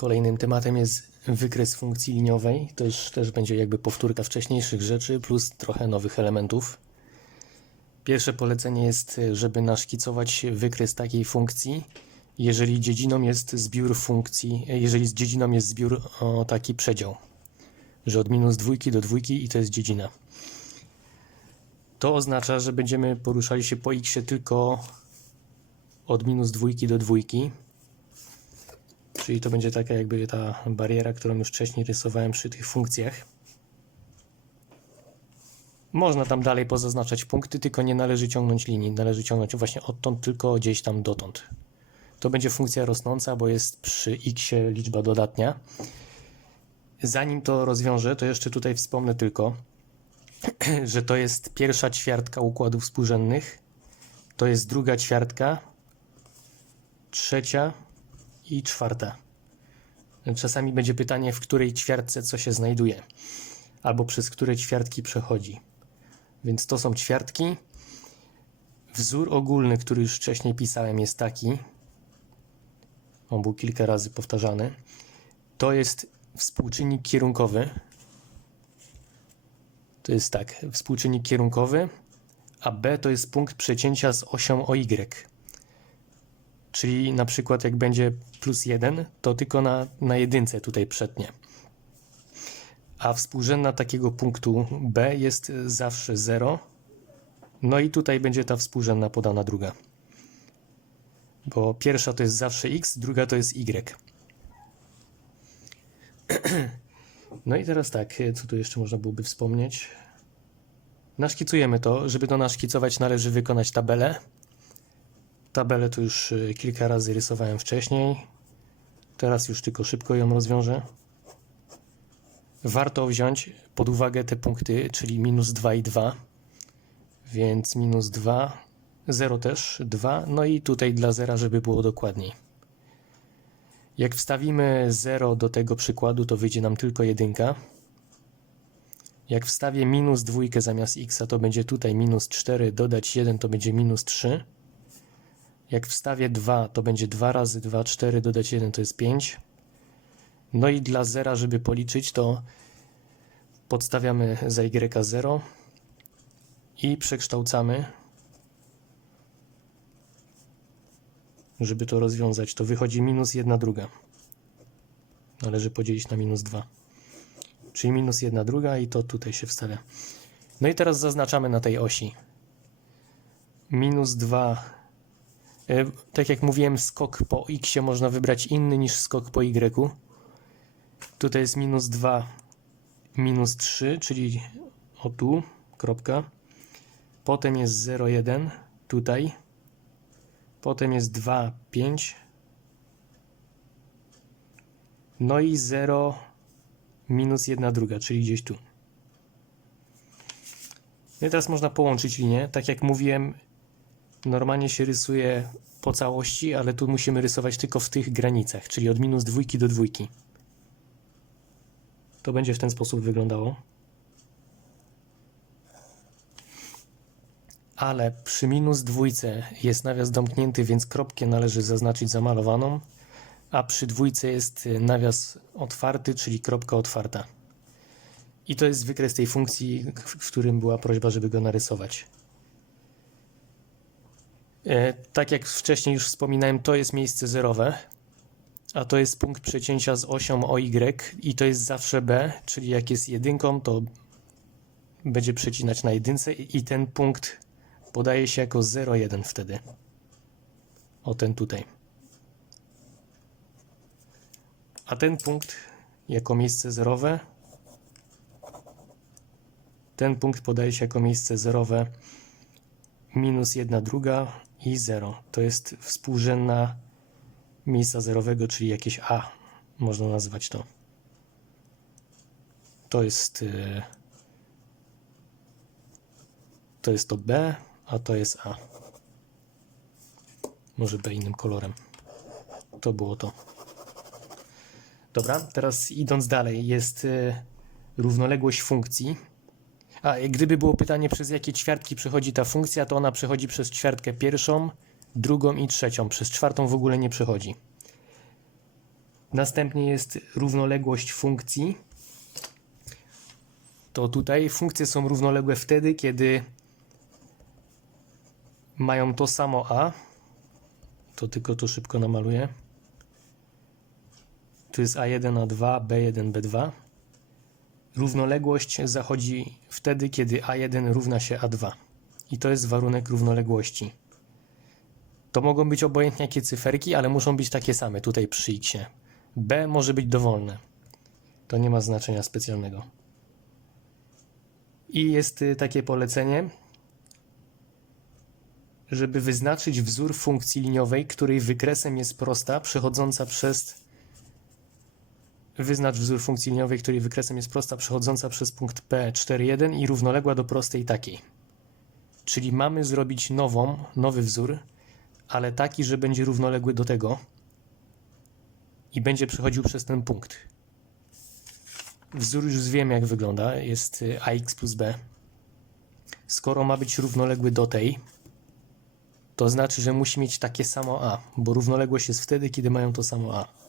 Kolejnym tematem jest wykres funkcji liniowej. To już też będzie jakby powtórka wcześniejszych rzeczy plus trochę nowych elementów. Pierwsze polecenie jest, żeby naszkicować wykres takiej funkcji, jeżeli dziedziną jest zbiór funkcji, jeżeli z dziedziną jest zbiór o taki przedział, że od minus dwójki do dwójki i to jest dziedzina. To oznacza, że będziemy poruszali się po x tylko od minus dwójki do dwójki. Czyli to będzie taka jakby ta bariera, którą już wcześniej rysowałem przy tych funkcjach. Można tam dalej pozaznaczać punkty, tylko nie należy ciągnąć linii. Należy ciągnąć właśnie odtąd, tylko gdzieś tam dotąd. To będzie funkcja rosnąca, bo jest przy x liczba dodatnia. Zanim to rozwiążę, to jeszcze tutaj wspomnę tylko, że to jest pierwsza ćwiartka układów współrzędnych, to jest druga ćwiartka, trzecia i czwarta. Czasami będzie pytanie, w której ćwiartce co się znajduje, albo przez które ćwiartki przechodzi. Więc to są ćwiartki. Wzór ogólny, który już wcześniej pisałem, jest taki. On był kilka razy powtarzany. To jest współczynnik kierunkowy. To jest tak, współczynnik kierunkowy, a B to jest punkt przecięcia z osią OY. Czyli na przykład jak będzie plus 1, to tylko na, na jedynce tutaj przetnie. A współrzędna takiego punktu B jest zawsze 0. No i tutaj będzie ta współrzędna podana druga. Bo pierwsza to jest zawsze x, druga to jest y. No i teraz tak, co tu jeszcze można byłoby wspomnieć? Naszkicujemy to. Żeby to naszkicować, należy wykonać tabelę. Tabelę to już y, kilka razy rysowałem wcześniej. Teraz już tylko szybko ją rozwiążę. Warto wziąć pod uwagę te punkty, czyli minus 2 i 2. Więc minus 2, 0 też, 2. No i tutaj dla 0, żeby było dokładniej. Jak wstawimy 0 do tego przykładu, to wyjdzie nam tylko jedynka. Jak wstawię minus dwójkę zamiast x, to będzie tutaj minus 4, dodać 1 to będzie minus 3. Jak wstawię 2, to będzie 2 razy 2, 4, dodać 1 to jest 5. No i dla zera, żeby policzyć, to podstawiamy za y 0 i przekształcamy. Żeby to rozwiązać, to wychodzi minus 1 druga. Należy podzielić na minus 2. Czyli minus 1 druga i to tutaj się wstawia. No i teraz zaznaczamy na tej osi. Minus 2 E, tak jak mówiłem, skok po x można wybrać inny niż skok po y. Tutaj jest minus 2, minus 3, czyli o tu, kropka. Potem jest 0, 1, tutaj. Potem jest 2, 5. No i 0, minus 1 druga, czyli gdzieś tu. No i teraz można połączyć linie. Tak jak mówiłem, normalnie się rysuje po całości, ale tu musimy rysować tylko w tych granicach, czyli od minus dwójki do dwójki. To będzie w ten sposób wyglądało. Ale przy minus dwójce jest nawias domknięty, więc kropkę należy zaznaczyć zamalowaną, a przy dwójce jest nawias otwarty, czyli kropka otwarta. I to jest wykres tej funkcji, w którym była prośba, żeby go narysować. E, tak jak wcześniej już wspominałem, to jest miejsce zerowe, a to jest punkt przecięcia z osią OY i to jest zawsze B, czyli jak jest jedynką, to będzie przecinać na jedynce i ten punkt podaje się jako 0,1 wtedy. O ten tutaj. A ten punkt jako miejsce zerowe ten punkt podaje się jako miejsce zerowe minus 1 druga i 0. To jest współrzędna miejsca zerowego, czyli jakieś A, można nazwać to. To jest y, to jest to B, a to jest A. Może B innym kolorem. To było to. Dobra, teraz idąc dalej, jest y, równoległość funkcji a gdyby było pytanie, przez jakie ćwiartki przechodzi ta funkcja, to ona przechodzi przez ćwiartkę pierwszą, drugą i trzecią. Przez czwartą w ogóle nie przechodzi. Następnie jest równoległość funkcji. To tutaj funkcje są równoległe wtedy, kiedy mają to samo a. To tylko to szybko namaluję. Tu jest a1, a2, b1, b2. Równoległość zachodzi wtedy, kiedy a1 równa się a2. I to jest warunek równoległości. To mogą być obojętnie jakie cyferki, ale muszą być takie same tutaj przy x. b może być dowolne. To nie ma znaczenia specjalnego. I jest y, takie polecenie, żeby wyznaczyć wzór funkcji liniowej, której wykresem jest prosta przechodząca przez Wyznacz wzór funkcji liniowej, której wykresem jest prosta przechodząca przez punkt P41 i równoległa do prostej takiej. Czyli mamy zrobić nową, nowy wzór, ale taki, że będzie równoległy do tego i będzie przechodził przez ten punkt. Wzór już wiem jak wygląda, jest y, ax plus b. Skoro ma być równoległy do tej, to znaczy, że musi mieć takie samo a, bo równoległość jest wtedy, kiedy mają to samo a.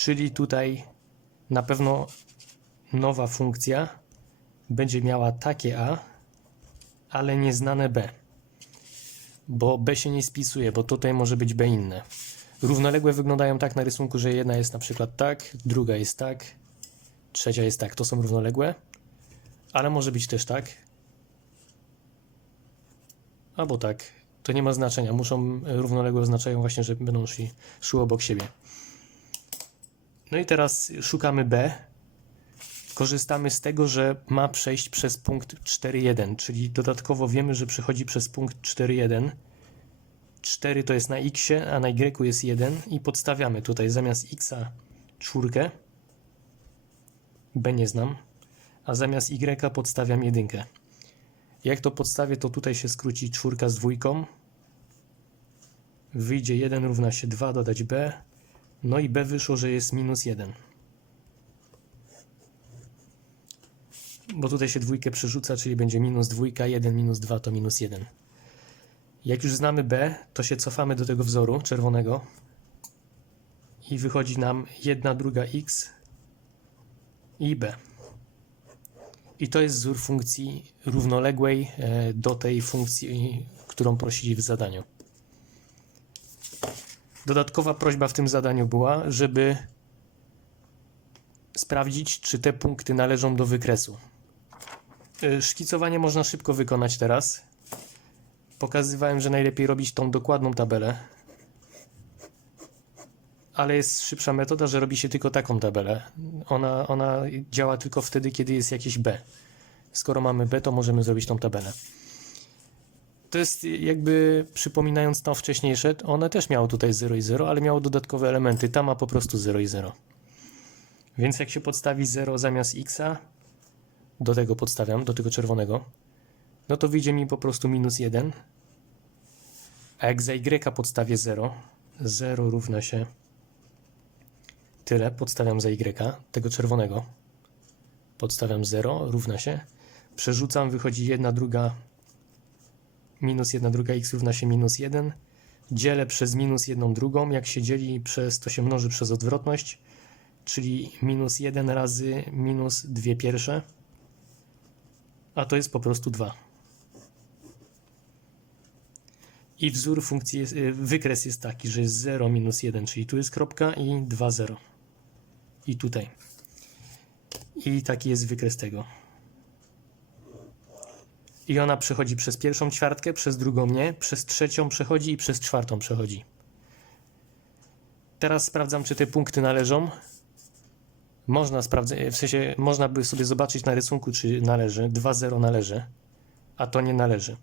Czyli tutaj na pewno nowa funkcja będzie miała takie a, ale nieznane b. Bo b się nie spisuje, bo tutaj może być b inne. Równoległe wyglądają tak na rysunku, że jedna jest na przykład tak, druga jest tak, trzecia jest tak. To są równoległe, ale może być też tak. Albo tak. To nie ma znaczenia. Muszą równoległe oznaczają właśnie, że będą szli, szły obok siebie. No i teraz szukamy B. Korzystamy z tego, że ma przejść przez punkt 4,1, czyli dodatkowo wiemy, że przechodzi przez punkt 4,1. 4 to jest na x, a na y jest 1 i podstawiamy tutaj zamiast x czwórkę. B nie znam, a zamiast y podstawiam jedynkę. Jak to podstawię, to tutaj się skróci czwórka z dwójką. Wyjdzie 1 równa się 2, dodać b. No i b wyszło, że jest minus 1. Bo tutaj się dwójkę przerzuca, czyli będzie minus dwójka, 1 minus 2 to minus 1. Jak już znamy b, to się cofamy do tego wzoru czerwonego i wychodzi nam 1 druga x i b. I to jest wzór funkcji równoległej e, do tej funkcji, którą prosili w zadaniu. Dodatkowa prośba w tym zadaniu była, żeby sprawdzić, czy te punkty należą do wykresu. E, szkicowanie można szybko wykonać teraz. Pokazywałem, że najlepiej robić tą dokładną tabelę. Ale jest szybsza metoda, że robi się tylko taką tabelę. Ona, ona działa tylko wtedy, kiedy jest jakieś B. Skoro mamy B, to możemy zrobić tą tabelę. To jest jakby przypominając to wcześniejsze, one też miało tutaj 0 i 0, ale miało dodatkowe elementy. Ta ma po prostu 0 i 0. Więc jak się podstawi 0 zamiast x, do tego podstawiam, do tego czerwonego, no to wyjdzie mi po prostu minus 1. A jak za y podstawię 0, 0 równa się tyle, podstawiam za y, tego czerwonego. Podstawiam 0, równa się. Przerzucam, wychodzi 1 druga minus 1 druga x równa się minus 1. Dzielę przez minus 1 drugą. Jak się dzieli przez, to się mnoży przez odwrotność, czyli minus 1 razy minus 2 pierwsze. A to jest po prostu 2. I wzór funkcji, jest, y, wykres jest taki, że jest 0 minus 1, czyli tu jest kropka i 2, 0. I tutaj. I taki jest wykres tego. I ona przechodzi przez pierwszą ćwiartkę, przez drugą nie, przez trzecią przechodzi i przez czwartą przechodzi. Teraz sprawdzam, czy te punkty należą. Można sprawdzać, w sensie można by sobie zobaczyć na rysunku, czy należy. 2,0 należy, a to nie należy.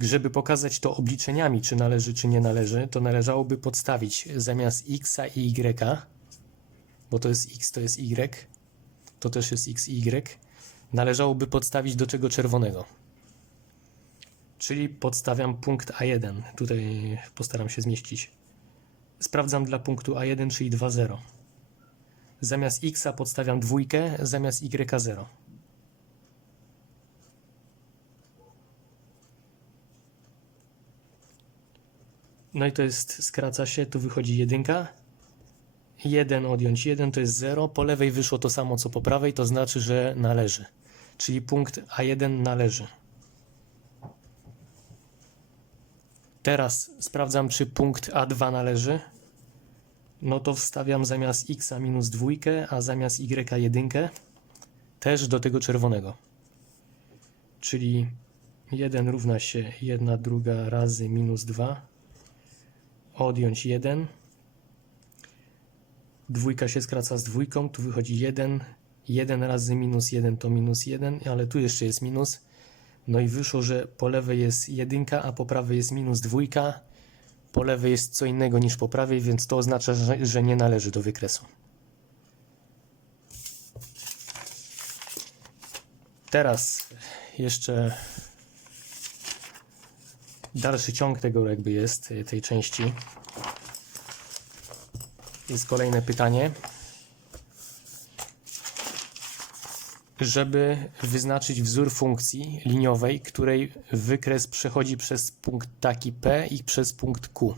Żeby pokazać to obliczeniami, czy należy, czy nie należy, to należałoby podstawić zamiast x i y, bo to jest x, to jest y, to też jest x y, należałoby podstawić do czego czerwonego. Czyli podstawiam punkt A1. Tutaj postaram się zmieścić. Sprawdzam dla punktu A1, czyli 2,0. Zamiast x podstawiam dwójkę, zamiast y 0. No i to jest, skraca się, tu wychodzi jedynka. 1 odjąć 1 to jest 0. Po lewej wyszło to samo co po prawej, to znaczy, że należy. Czyli punkt A1 należy. Teraz sprawdzam, czy punkt A2 należy. No to wstawiam zamiast x minus dwójkę, a zamiast y jedynkę też do tego czerwonego. Czyli 1 równa się 1 druga razy minus 2. Odjąć 1. Dwójka się skraca z dwójką, tu wychodzi 1. 1 razy minus 1 to minus 1, ale tu jeszcze jest minus. No i wyszło, że po lewej jest jedynka, a po prawej jest minus dwójka. Po lewej jest co innego niż po prawej, więc to oznacza, że, że nie należy do wykresu. Teraz jeszcze dalszy ciąg tego jakby jest, tej części. Jest kolejne pytanie. Żeby wyznaczyć wzór funkcji liniowej, której wykres przechodzi przez punkt taki P i przez punkt Q.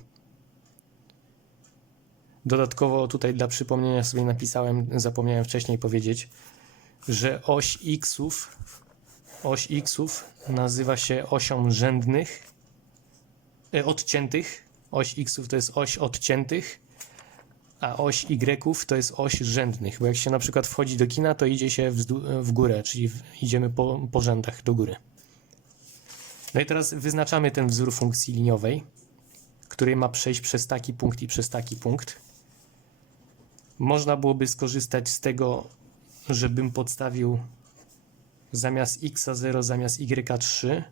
Dodatkowo tutaj dla przypomnienia sobie napisałem, zapomniałem wcześniej powiedzieć, że oś xów, oś xów nazywa się osią rzędnych, e, odciętych. Oś xów to jest oś odciętych, a oś y to jest oś rzędnych, bo jak się na przykład wchodzi do kina, to idzie się w górę, czyli idziemy po, po rzędach do góry. No i teraz wyznaczamy ten wzór funkcji liniowej, który ma przejść przez taki punkt i przez taki punkt. Można byłoby skorzystać z tego, żebym podstawił zamiast x0 zamiast y3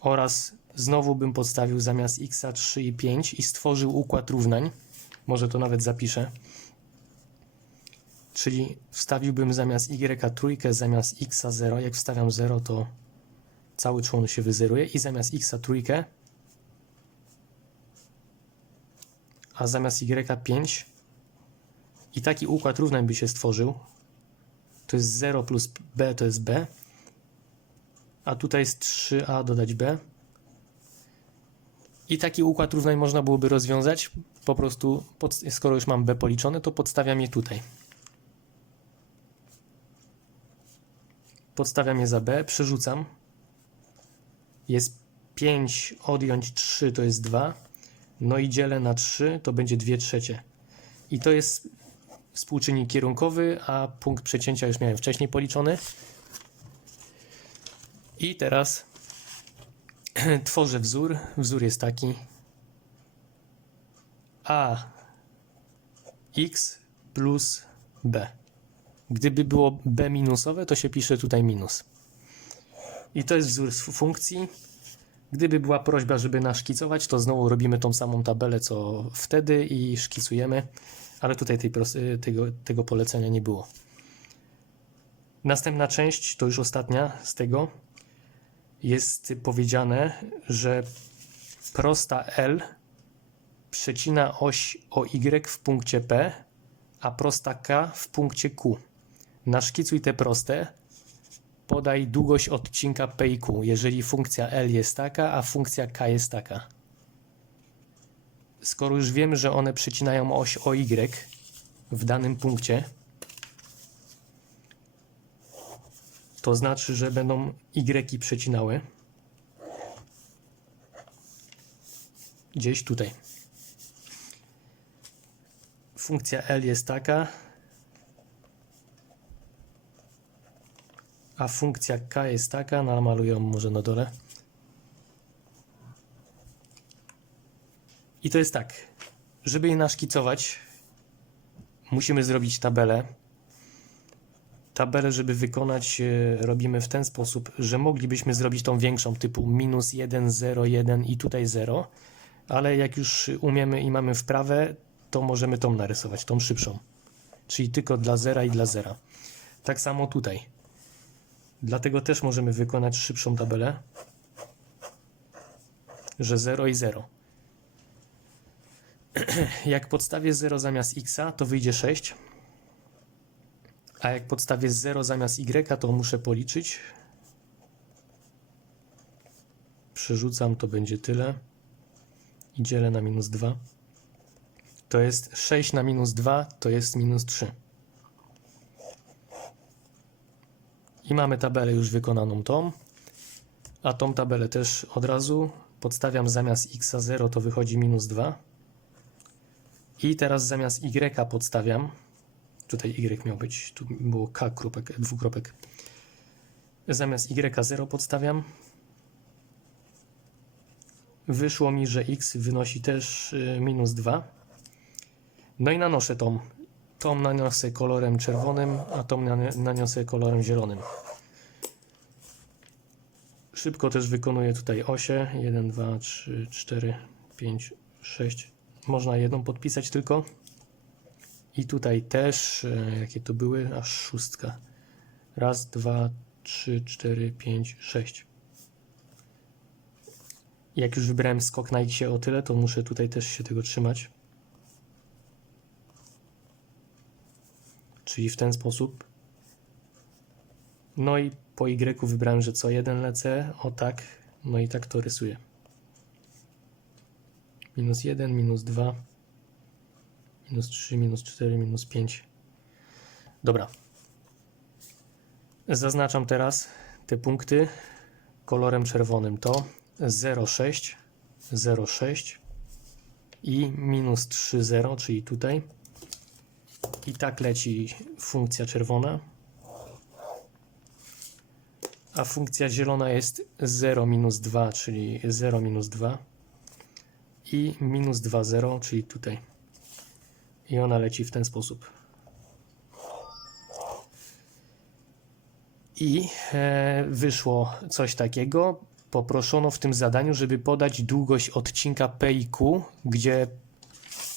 oraz znowu bym podstawił zamiast x3 i 5 i stworzył układ równań. Może to nawet zapiszę. Czyli wstawiłbym zamiast y trójkę zamiast x 0. Jak wstawiam 0, to cały człon się wyzeruje i zamiast x trójkę, a zamiast y 5 i taki układ równań by się stworzył. To jest 0 plus b to jest b, a tutaj jest 3a dodać b. I taki układ równań można byłoby rozwiązać. Po prostu, pod, skoro już mam b policzone, to podstawiam je tutaj. Podstawiam je za b, przerzucam. Jest 5 odjąć 3 to jest 2. No i dzielę na 3 to będzie 2 trzecie. I to jest współczynnik kierunkowy, a punkt przecięcia już miałem wcześniej policzony. I teraz tworzę wzór. Wzór jest taki. A x plus b. Gdyby było b minusowe, to się pisze tutaj minus. I to jest wzór funkcji. Gdyby była prośba, żeby naszkicować, to znowu robimy tą samą tabelę co wtedy i szkicujemy, ale tutaj tej, pros- tego, tego polecenia nie było. Następna część, to już ostatnia z tego, jest powiedziane, że prosta L przecina oś OY w punkcie P, a prosta K w punkcie Q. Naszkicuj te proste. Podaj długość odcinka P i Q, jeżeli funkcja L jest taka, a funkcja K jest taka. Skoro już wiemy, że one przecinają oś OY w danym punkcie, to znaczy, że będą Y przecinały. Gdzieś tutaj. Funkcja L jest taka, a funkcja K jest taka, namaluję ją może na dole. I to jest tak, żeby je naszkicować, musimy zrobić tabelę. Tabelę, żeby wykonać, e, robimy w ten sposób, że moglibyśmy zrobić tą większą, typu minus 1, 0, 1 i tutaj 0, ale jak już umiemy i mamy wprawę, to możemy tą narysować, tą szybszą. Czyli tylko dla zera i dla zera. Tak samo tutaj. Dlatego też możemy wykonać szybszą tabelę, że 0 i 0. Jak podstawię 0 zamiast x, to wyjdzie 6. A jak podstawię 0 zamiast y, to muszę policzyć. Przerzucam, to będzie tyle. i dzielę na minus 2. To jest 6 na minus 2, to jest minus 3. I mamy tabelę już wykonaną tą. A tą tabelę też od razu podstawiam zamiast x 0 to wychodzi minus 2. I teraz zamiast y podstawiam. Tutaj y miał być, tu było k kropek, dwukropek. Zamiast y 0 podstawiam. Wyszło mi, że x wynosi też y, minus 2. No i nanoszę tą. Tą naniosę kolorem czerwonym, a tą nani- naniosę kolorem zielonym. Szybko też wykonuję tutaj osie. 1, 2, 3, 4, 5, 6. Można jedną podpisać tylko. I tutaj też, e, jakie to były? Aż szóstka. Raz, dwa, trzy, cztery, pięć, sześć. Jak już wybrałem skok na X o tyle, to muszę tutaj też się tego trzymać. Czyli w ten sposób. No i po Y wybrałem, że co jeden lecę, o tak, no i tak to rysuję. Minus 1, minus 2, minus 3, minus 4, minus 5. Dobra. Zaznaczam teraz te punkty kolorem czerwonym. To 0,6, 0,6 i minus 3,0, czyli tutaj. I tak leci funkcja czerwona. A funkcja zielona jest 0 minus 2, czyli 0 minus 2 i minus 2, 0, czyli tutaj. I ona leci w ten sposób. I e, wyszło coś takiego. Poproszono w tym zadaniu, żeby podać długość odcinka P i Q, gdzie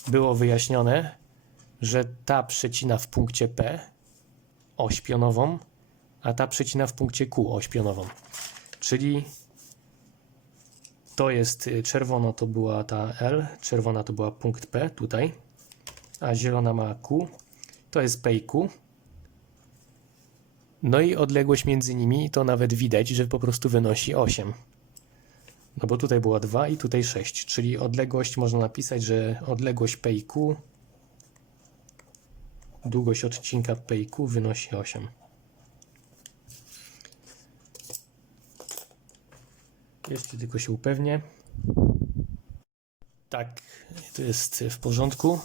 było wyjaśnione, że ta przecina w punkcie P oś pionową, a ta przecina w punkcie Q oś pionową. Czyli to jest y, czerwono to była ta L, czerwona to była punkt P tutaj, a zielona ma Q. To jest P i Q. No i odległość między nimi to nawet widać, że po prostu wynosi 8. No bo tutaj była 2 i tutaj 6, czyli odległość można napisać, że odległość P i Q, długość odcinka P i Q wynosi 8. Jeszcze tylko się upewnię. Tak, to jest w porządku.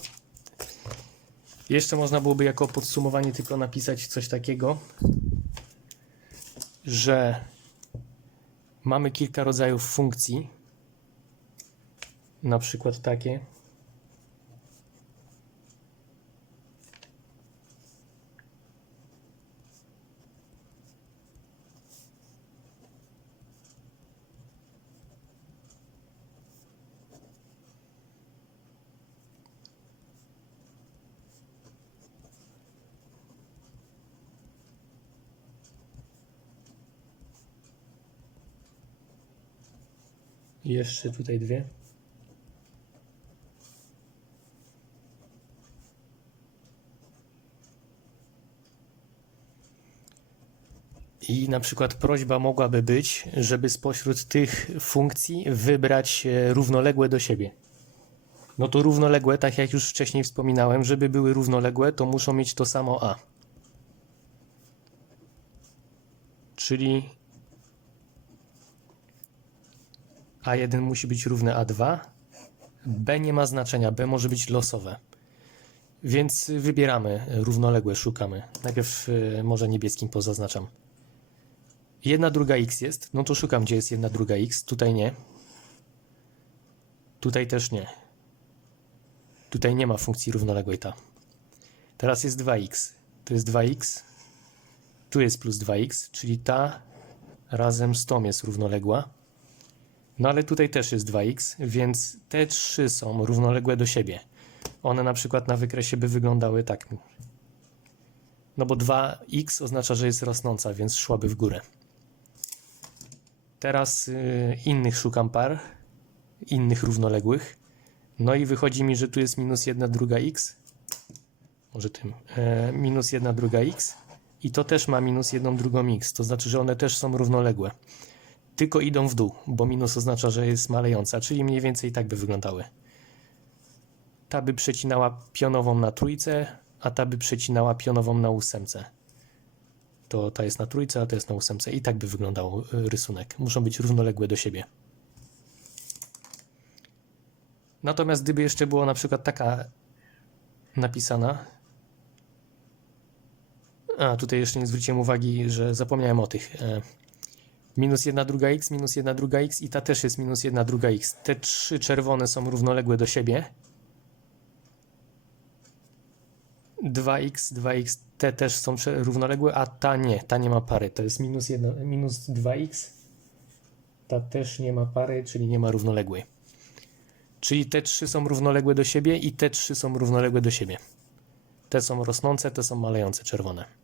Jeszcze można byłoby jako podsumowanie tylko napisać coś takiego, że mamy kilka rodzajów funkcji. Na przykład takie. Jeszcze tutaj dwie. I na przykład prośba mogłaby być, żeby spośród tych funkcji wybrać równoległe do siebie. No to równoległe, tak jak już wcześniej wspominałem, żeby były równoległe, to muszą mieć to samo a. Czyli A1 musi być równe A2. B nie ma znaczenia, B może być losowe. Więc wybieramy równoległe, szukamy. Najpierw y, może niebieskim pozaznaczam. Jedna druga x jest, no to szukam, gdzie jest jedna druga x. Tutaj nie. Tutaj też nie. Tutaj nie ma funkcji równoległej ta. Teraz jest 2x. Tu jest 2x. Tu jest plus 2x, czyli ta razem z tą jest równoległa. No ale tutaj też jest 2x, więc te trzy są równoległe do siebie. One na przykład na wykresie by wyglądały tak. No bo 2x oznacza, że jest rosnąca, więc szłaby w górę. Teraz y, innych szukam par, innych równoległych. No i wychodzi mi, że tu jest minus 1 druga x. Może tym. E, minus 1 druga x. I to też ma minus 1 drugą x. To znaczy, że one też są równoległe. Tylko idą w dół, bo minus oznacza, że jest malejąca, czyli mniej więcej tak by wyglądały. Ta by przecinała pionową na trójce, a ta by przecinała pionową na ósemce. To ta jest na trójce, a ta jest na ósemce. I tak by wyglądał y, rysunek. Muszą być równoległe do siebie. Natomiast gdyby jeszcze było na przykład taka napisana. A, tutaj jeszcze nie zwróciłem uwagi, że zapomniałem o tych. Minus 1 druga x, minus 1 druga x i ta też jest minus 1 druga x. Te trzy czerwone są równoległe do siebie. 2x, 2x, te też są równoległe, a ta nie, ta nie ma pary. To jest minus, 1, minus 2x. Ta też nie ma pary, czyli nie ma równoległej. Czyli te trzy są równoległe do siebie i te trzy są równoległe do siebie. Te są rosnące, te są malejące czerwone.